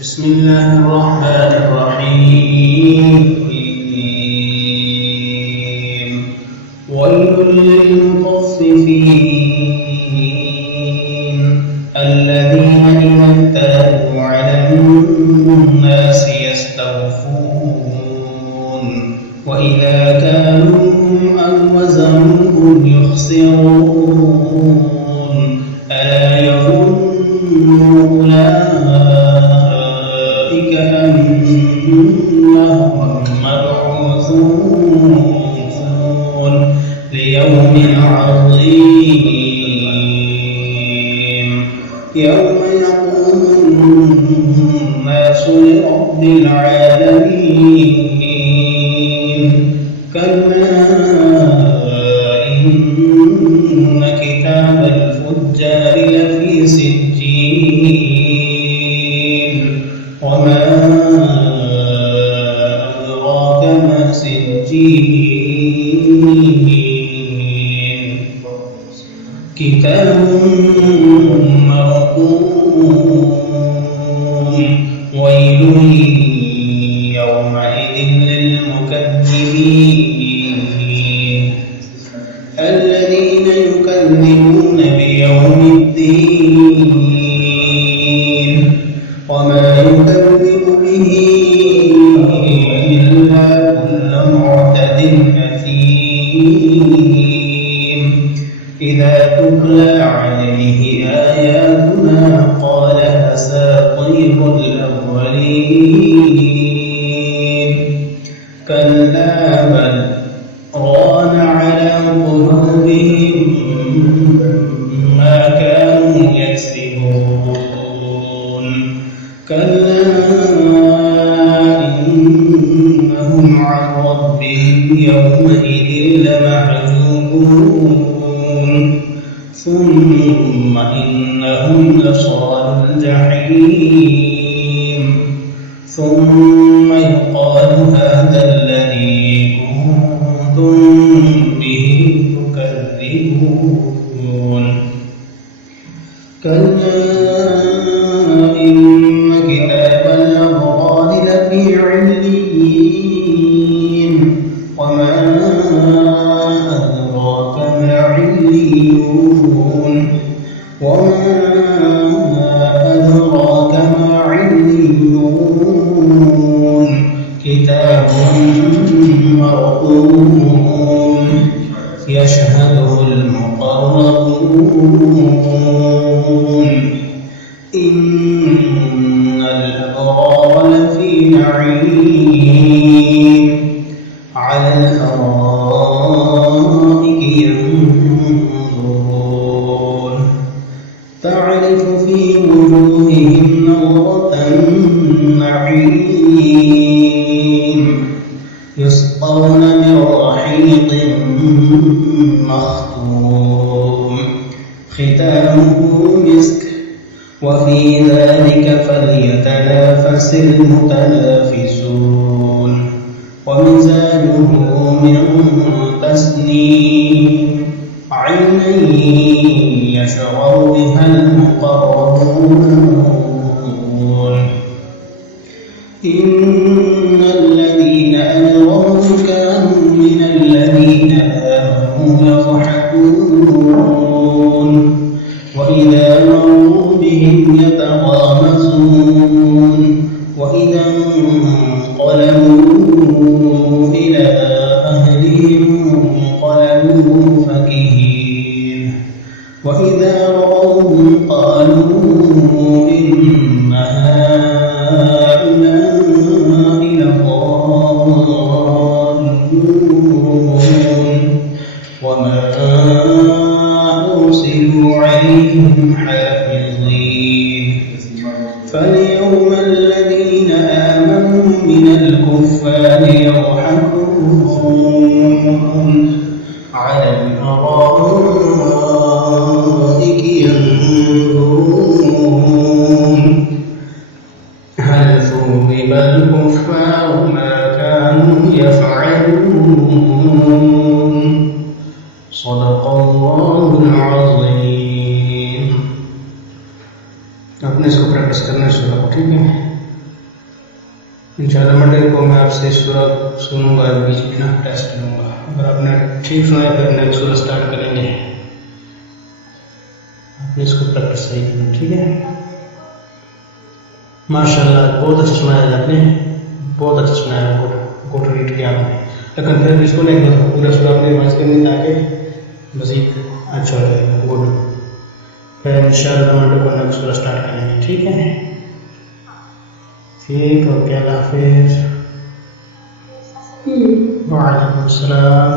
بسم الله الرحمن الرحيم ويل للمطففين الذين إذا اكتالوا على الناس يستوفون وإذا كالوهم أو وزنوهم يخسرون ألا يظن أولئك أنهم مبعوثون ليوم عظيم يوم يقوم الناس لرب العالمين كلا إن كتاب الفجار لفي سجين وما أدراك ما سجين كتاب مرقوم ويل يومئذ للمكذبين الذين يكذبون بيوم الدين وما يكذب به إلا كل معتد أثيم إذا تتلى عليه آياتنا قال أساطير الأولين كلا بل ران على قلوبهم ما كانوا يكسبون كلا إنهم عن ربهم يومئذ لمحجوبون ثم إنهم لصالو الجحيم ثم يقال هذا الذي كنتم به تكذبون كلا إن كتاب الأبرار لفي عليين وما أدراك ما عليون وما أدراك ما عليون كتاب مرقوم يشهده المقربون إن الأبرار لفي نعيم على الأرائك ينظرون تعرف في وجوههم نضرة النعيم يسقون من رحيق مختوم ختامه مسك وفي ذلك فليتنافس المتنافسون ومزاجه من تسنيم عينا يشرب بها المقربون إن الذين أجرموا كانوا من الذين آمنوا يضحكون وإذا مروا بهم يتغامزون وإذا انقلبوا إلى أهلهم انقلبوا فكهين وإذا رأوهم قالوا إن هؤلاء لضالون وما أرسلوا عليهم حافظين فاليوم الذين آمنوا من الكفار يضحكون على الأرائك ينظرون هل ثوب الكفار ما كانوا يفعلون صدق الله العظيم. आपने इसको प्रैक्टिस करना शुरू करेंगे। इंशाल्लाह मंडे को मैं आपसे सूरह सुनूंगा, बीच में ना टेस्ट लूँगा। अगर आपने ठीक सुना फिर नेक्स्ट सूरह स्टार्ट करेंगे। आपने इसको प्रैक्टिस सही करना, ठीक है। माशाल्लाह बहुत अच्छा सुनाया आपने, बहुत अच्छा सुनाया, गुड रीड किया आपने। लेकिन फिर इसको नहीं बस पूरा सूरह अपनी रिवाइज करनी ताकि मज़ीद अच्छा हो जाएगा। गुड, फिर इंशाल्लाह मंडे को नेक्स्ट सूरह स्टार्ट करेंगे, ठीक है। ठीक, ओके, अल्लाह हाफिज़। वालेकुम सलाम।